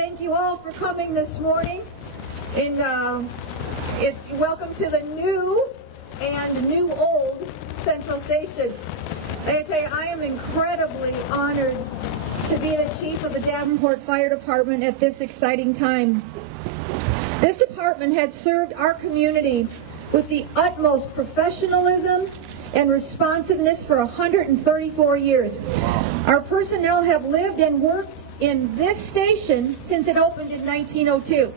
thank you all for coming this morning. And welcome to the new and new old Central Station. I tell you, I am incredibly honored to be the chief of the Davenport Fire Department at this exciting time. This department has served our community with the utmost professionalism and responsiveness for 134 years. Our personnel have lived and worked in this station since it opened in 1902.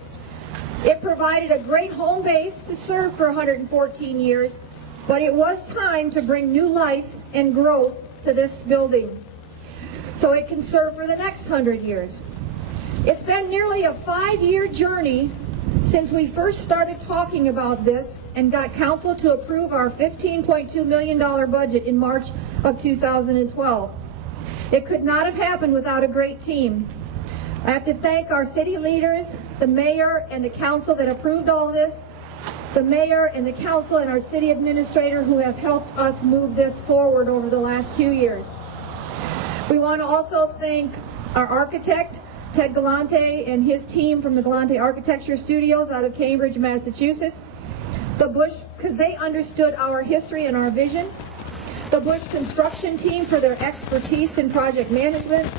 It provided a great home base to serve for 114 years, but it was time to bring new life and growth to this building so it can serve for the next 100 years. It's been nearly a 5-year journey since we first started talking about this and got council to approve our $15.2 million budget in March of 2012. It could not have happened without a great team. I have to thank our city leaders, the mayor and the council that approved all this, the mayor and the council and our city administrator who have helped us move this forward over the last 2 years. We want to also thank our architect, Ted Galante, and his team from the Galante Architecture Studios out of Cambridge, Massachusetts. The Bush, because they understood our history and our vision. The Bush construction team for their expertise in project management.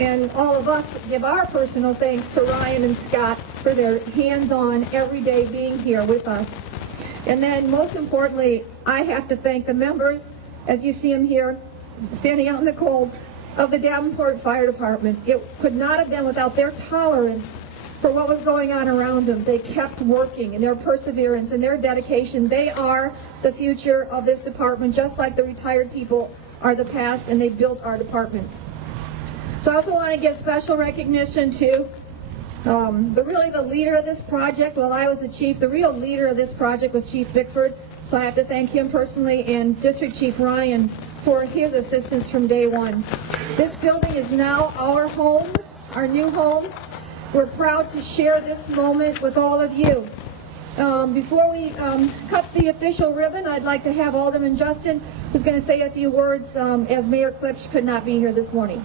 And all of us give our personal thanks to Ryan and Scott for their hands-on every day being here with us. And then most importantly, I have to thank the members, as you see them here, standing out in the cold, of the Davenport Fire Department. It could not have been without their tolerance for what was going on around them. They kept working, and their perseverance and their dedication. They are the future of this department, just like the retired people are the past, and they built our department. So I also want to give special recognition to the leader of this project. While I was the chief, the real leader of this project was Chief Bickford. So I have to thank him personally, and District Chief Ryan for his assistance from day one. This building is now our home, our new home. We're proud to share this moment with all of you. Before we cut the official ribbon, I'd like to have Alderman Justin, who's going to say a few words as Mayor Klipsch could not be here this morning.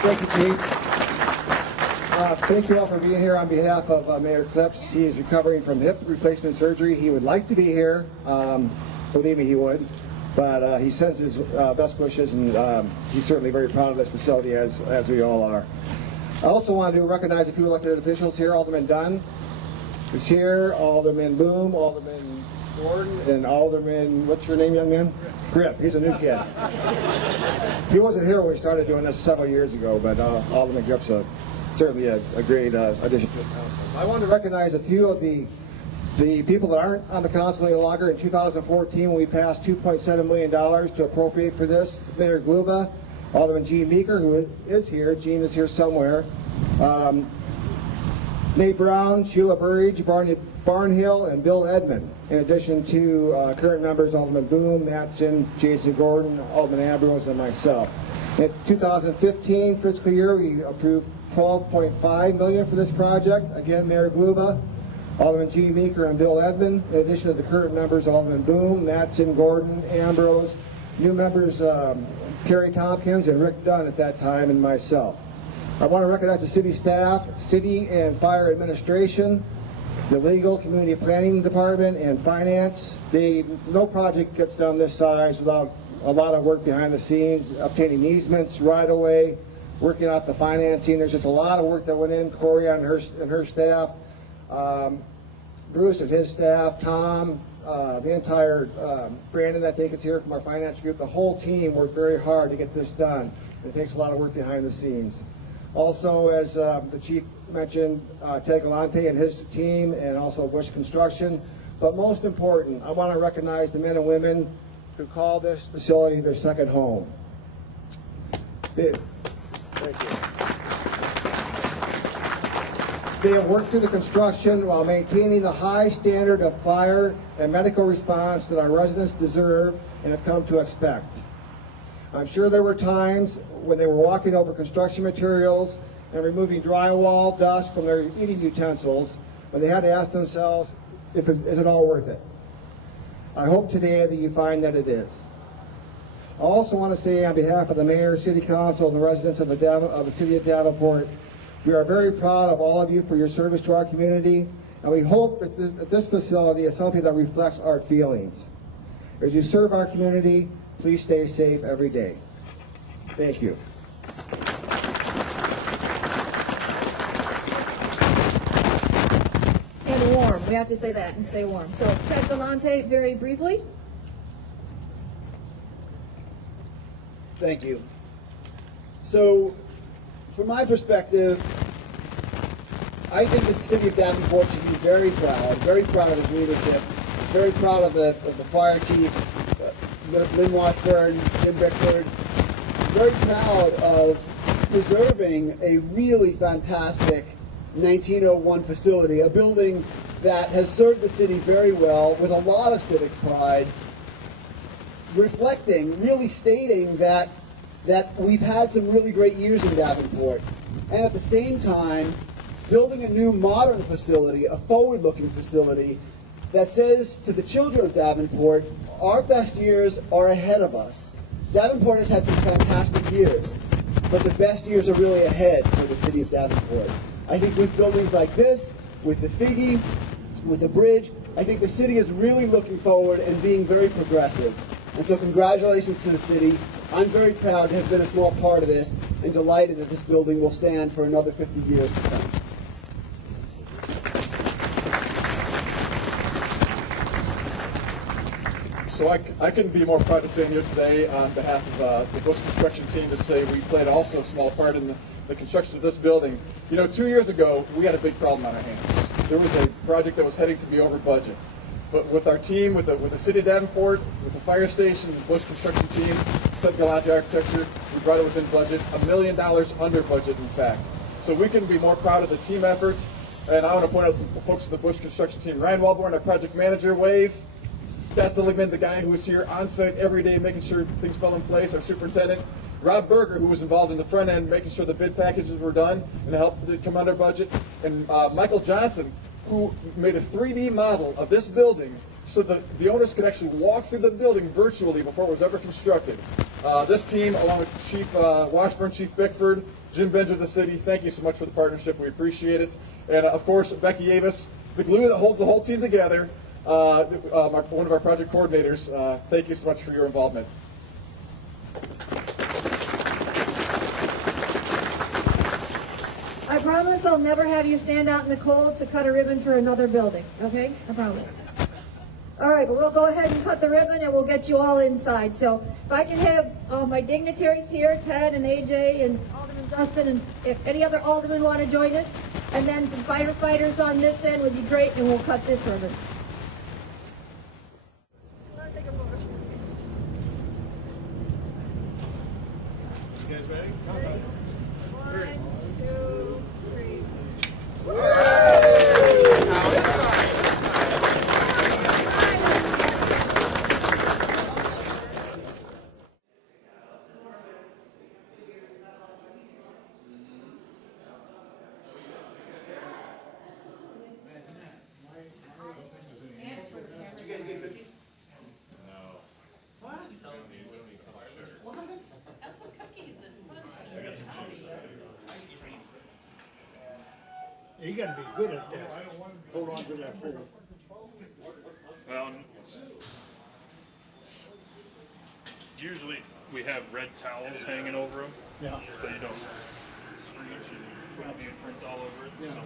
Thank you, Chief. Thank you all for being here on behalf of Mayor Klipsch. He is recovering from hip replacement surgery. He would like to be here. Believe me, he would. But he sends his best wishes, and he's certainly very proud of this facility, as we all are. I also want to recognize a few elected officials here. Alderman Dunn is here, Alderman Boom, Alderman Gordon, and Alderman, what's your name, young man? Grip. He's a new kid. He wasn't here when we started doing this several years ago, but Alderman Grip's certainly a great addition to the council. I want to recognize a few of the people that aren't on the council any longer. In 2014, we passed $2.7 million to appropriate for this. Mayor Gluba, Alderman Gene Meeker, who is here. Gene is here somewhere. Nate Brown, Sheila Burridge, Barnhill, and Bill Edmond. In addition to current members Alderman Boone, Mattson, Jason Gordon, Alderman Ambrose, and myself. In 2015 fiscal year, we approved $12.5 million for this project. Again, Mayor Gluba, Alderman Gene Meeker, and Bill Edmond. In addition to the current members, Alderman Boone, Mattson, Gordon, Ambrose, new members Terry Tompkins and Rick Dunn at that time, and myself. I want to recognize the city staff, city and fire administration, the legal, community planning department, and finance. No project gets done this size without a lot of work behind the scenes, obtaining easements, right away, working out the financing. There's just a lot of work that went in. Corey and her staff, Bruce and his staff, Tom, the entire Brandon, I think, is here from our finance group. The whole team worked very hard to get this done. It takes a lot of work behind the scenes. Also, as the chief mentioned, Ted Galante and his team, and also Bush Construction. But most important, I want to recognize the men and women who call this facility their second home. Thank you. They have worked through the construction while maintaining the high standard of fire and medical response that our residents deserve and have come to expect. I'm sure there were times when they were walking over construction materials and removing drywall, dust from their eating utensils, when they had to ask themselves, is it all worth it? I hope today that you find that it is. I also want to say on behalf of the mayor, city council, and the residents of the city of Davenport, we are very proud of all of you for your service to our community, and we hope that this facility is something that reflects our feelings. As you serve our community, please stay safe every day. Thank you. And warm. We have to say that and stay warm. So, Ted Galante, very briefly. Thank you. So, from my perspective, I think that the city of Davenport should be very proud of its leadership, very proud of the fire chief, Lynn Washburn, Jim Bickford, very proud of preserving a really fantastic 1901 facility, a building that has served the city very well with a lot of civic pride, reflecting, really stating that we've had some really great years in Davenport, and at the same time building a new modern facility, a forward-looking facility that says to the children of Davenport, our best years are ahead of us. Davenport has had some fantastic years, but the best years are really ahead for the city of Davenport. I think with buildings like this, with the Figge, with the bridge, I think the city is really looking forward and being very progressive. And so congratulations to the city. I'm very proud to have been a small part of this and delighted that this building will stand for another 50 years to come. So I couldn't be more proud to stand here today on behalf of the Bush construction team to say we played also a small part in the construction of this building. You know, 2 years ago, we had a big problem on our hands. There was a project that was heading to be over budget. But with our team, with the city of Davenport, with the fire station, the Bush construction team, Ted Galante Architecture, we brought it within budget, $1 million under budget, in fact. So we couldn't be more proud of the team effort. And I want to point out some folks in the Bush construction team. Ryan Wellborn, our project manager, wave. Scott Seligman, the guy who was here on site every day making sure things fell in place, our superintendent. Rob Berger, who was involved in the front end, making sure the bid packages were done and helped it come under budget. And Michael Johnson, who made a 3D model of this building so that the owners could actually walk through the building virtually before it was ever constructed. This team, along with Chief Washburn, Chief Bickford, Jim Benja of the city, thank you so much for the partnership. We appreciate it. And of course, Becky Avis, the glue that holds the whole team together. One of our project coordinators, thank you so much for your involvement. I promise I'll never have you stand out in the cold to cut a ribbon for another building, okay? I promise. All right, but we'll go ahead and cut the ribbon and we'll get you all inside. So if I can have my dignitaries here, Ted and AJ and Alderman Dustin, and if any other aldermen want to join us, and then some firefighters on this end would be great, and we'll cut this ribbon. You guys ready? Ready? 1, 2, 3. Did you guys get cookies? No. What? Tells me we don't need too much sugar. What? Have some cookies and punch. I got some cheese. You gotta be good at that. Hold on to that pole. Well, usually we have red towels hanging over them, Yeah. so you don't screech and have the imprints all over it. Yeah. So